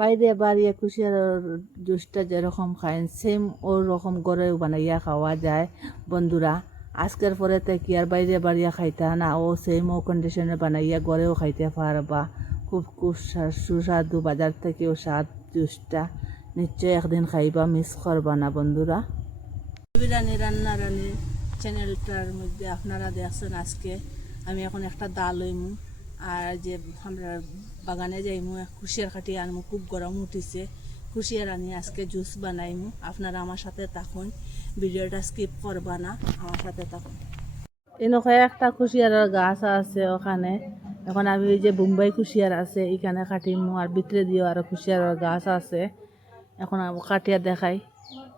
বাইরে বাড়িয়ে কুশিয়ার জুসটা যেরকম খায় সেম ওর রকম গড়েও বানাইয়া খাওয়া যায়। বন্ধুরা, আজকের পরে কি আর বাইরে বাড়িয়া খাইতা না? ও সেম ও কন্ডিশনে বানাইয়া গড়েও খাইতে পারবা। খুব খুব সুস্বাদু বাজার থেকেও স্বাদ জুসটা নিশ্চয় একদিন খাইবা মিস করবা না বন্ধুরা। বিরিয়ানি রান্না রানি চ্যানেলটার মধ্যে আপনারা দেখছেন আজকে, আমি এখন একটা ডাল লইমু। আর যে আমরা বাগানে যাইমু, কুশিয়ার কাটি আনমু, খুব গরম উঠিছে। কুশিয়ার আনি, আজকে জুস বানাইমু। আপনারা আমার সাথে থাকুন, ভিডিওটা স্কিপ করবা না, আমার সাথে থাকুন। এনেকা একটা কুশিয়ারের গাছ আছে ওখানে। এখন আমি যে বোম্বাই কুশিয়ার আছে এখানে কাটিমু আর ভিতরে দিয়েও আরও কুশিয়ারের গাছ আছে। এখন কাটিয়া দেখাই।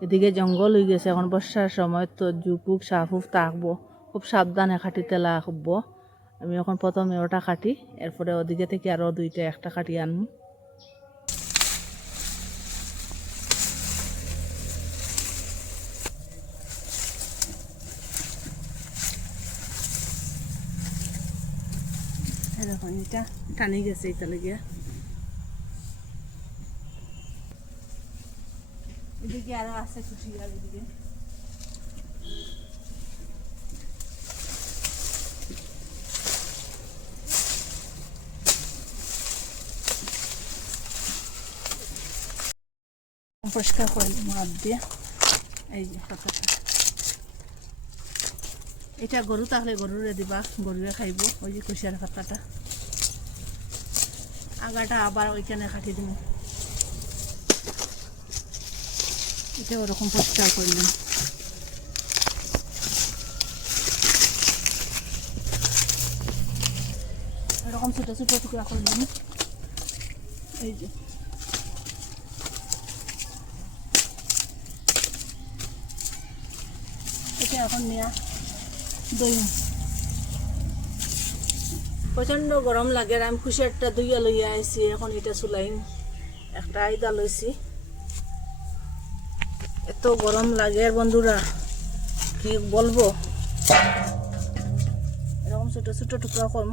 এদিকে জঙ্গল হয়ে গেছে, এখন বর্ষার সময় তো জুপুক সাফুক থাকব। খুব সাবধানে কাটিতে লাগবো। আমি এখন প্রথমে ওটা কাটি, এরপরে ওদিকে থেকে আরও দুইটা, একটা কাটি আনব। দেখুন এটা টানি গেছে এটা লেগে। এদিকে আরও আছে খুশি আর এদিকে। পরিষ্কার করে মাপ দিয়ে এই পাতাটা এটা গরু তাহলে গরুরে দিবা গরুরে খাইব ওই যে কুশিয়ার পাতাটা আগাটা আবার ওইখানে কাটি দিব এটা ওরকম পরিষ্কার করলাম এরকম ছোটো ছোটো টুকরা করলাম এই যে এখন দই প্রচণ্ড গরম লাগে আমি খুশি একটা দুইয়া লইয়া আইছি এখন এটা চুলাই একটা আইদা লইছি এত গরম লাগে বন্ধুরা, কি বলব? এরকম ছোট ছোট টুকরা কম।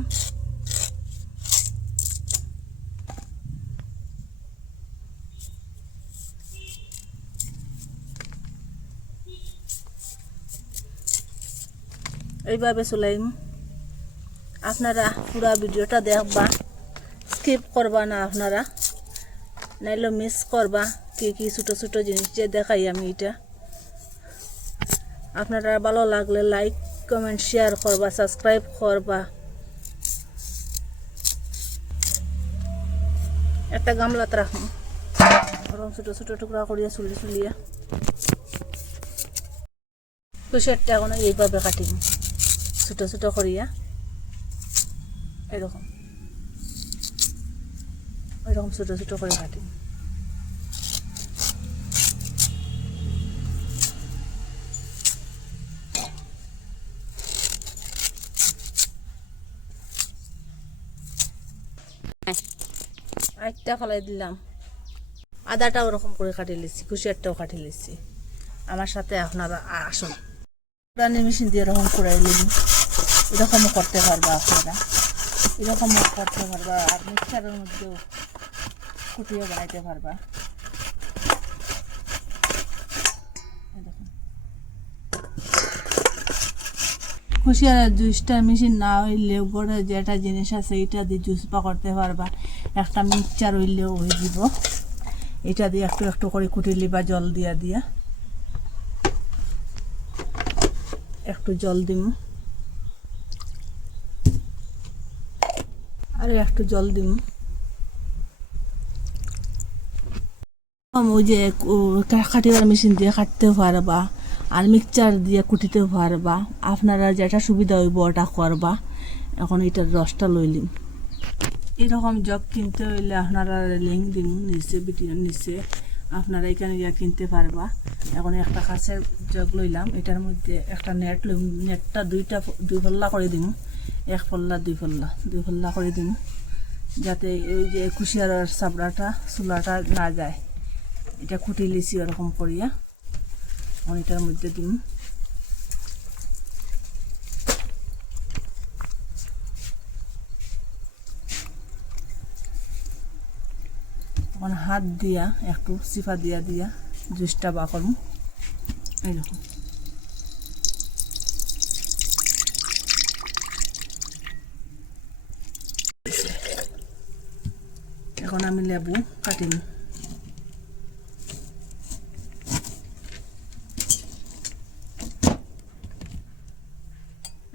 এইভাবে চলাইম। আপনারা পুরা ভিডিওটা দেখবা স্কিপ করবা না আপনারা। নাইলে মিস করবা কি কি ছোটো ছোটো জিনিস যে দেখাই আমি এটা। আপনারা ভালো লাগলে লাইক কমেন্ট শেয়ার করবা সাবস্ক্রাইব করবা। একটা গামলাত রাখুন। ওরকম ছোটো ছোটো টুকরা করিয়া চুলি চুলিয়া। কুশেরটা এখন এইভাবে কাটিম। ছোটো ছোটো করিয়া এরকম। এরকম ছোটো ছোটো করে কাটিম একটা ফলাই দিলাম। আদাটা ওরকম করে কাটি লিছি, কুশিয়ারটাও কাটি লিছি। আমার সাথে আপনারা আসুন রানি মেশিন দিয়ে এরকম কুড়াই নিন এরকমও করতে পারবা আপনারা। এরকমও করতে পারবা আর মিক্সারের মধ্যেও কুটিয়ে বানাইতে পারবা। কুশিয়ারের জুসটা মেশিন না হইলেও গড়ে যেটা জিনিস আছে এটা দিয়ে জুস পা করতে পারবা। একটা মিক্সচার হইলেও হয়ে দিব। এটা দিয়ে একটু একটু করে কুটি লিবা জল দিয়া দিয়া। একটু জল দিম। আর একটু জল দিম ওই যে কাটিবার মেশিন দিয়ে কাটতে পারবা, আর মিক্সচার দিয়ে কুটিতে পারবা। আপনারা যেটা সুবিধা হইব ওটা করবা। এখন এটার রসটা লইলিম এরকম জগ কিনতে হইলে আপনারা লিঙ্ক দিন, নিচে ভিডিও নিচে। আপনারা এখানে গিয়ে কিনতে পারবা। এখন একটা কাছের জগ লইলাম, এটার মধ্যে একটা নেট লইম নেটটা দুইটা দুই পল্লা করে দিম। এক পল্লা, দুই পল্লা দুই পল্লা করে দিম, যাতে এই যে কুশিয়ারের চাবড়াটা চুলাটা না যায়। এটা কুটি লিছি ওরকম করিয়া এখন এটার মধ্যে এখন হাত দিয়া, একটু সিফা দিয়া দিয়া জুসটা বা করুন এইরকম এখন আমি লেবু কাটিম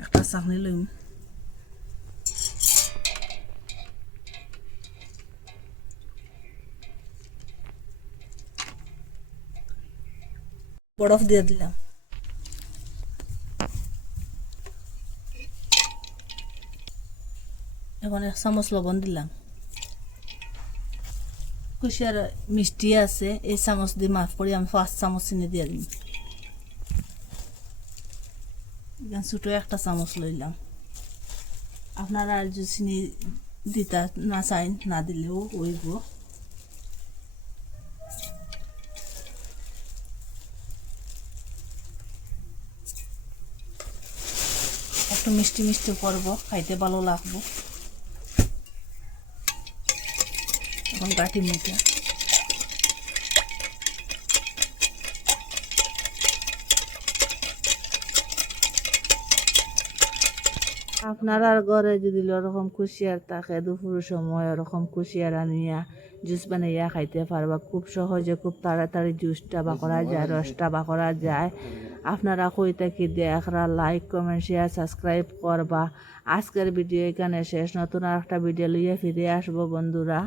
একটা চাকনি লইম বরফ দিয়ে দিলাম। এখন এক চামচ লবণ দিলাম। কুচিয়ার মিষ্টি আছে, এই চামচ দিয়ে মাফ করে, আমি পাঁচ চামচ চিনি দিয়ে এখানে ছোটো একটা চামচ লইলাম। আপনারা আর যদি চিনি দিতা না চাইন, না দিলেও হইব। একটু মিষ্টি মিষ্টি করব, খাইতে ভালো লাগবো। এখন কাটি মুখে আপনার ঘরে যদি ওরকম কুশিয়ার থাকে দুপুর সময় ওরকম কুশিয়ার আনিয়া জুস বানাইয়া খাইতে পারবা। খুব সহজে খুব তাড়াতাড়ি জুসটা বা করা যায়, রসটা বা করা যায়। আপনারা কই থাকি দেখরা লাইক কমেন্ট শেয়ার সাবস্ক্রাইব করবা। আজকের ভিডিও এখানে শেষ। নতুন আর একটা ভিডিও লইয়া ফিরে আসব বন্ধুরা।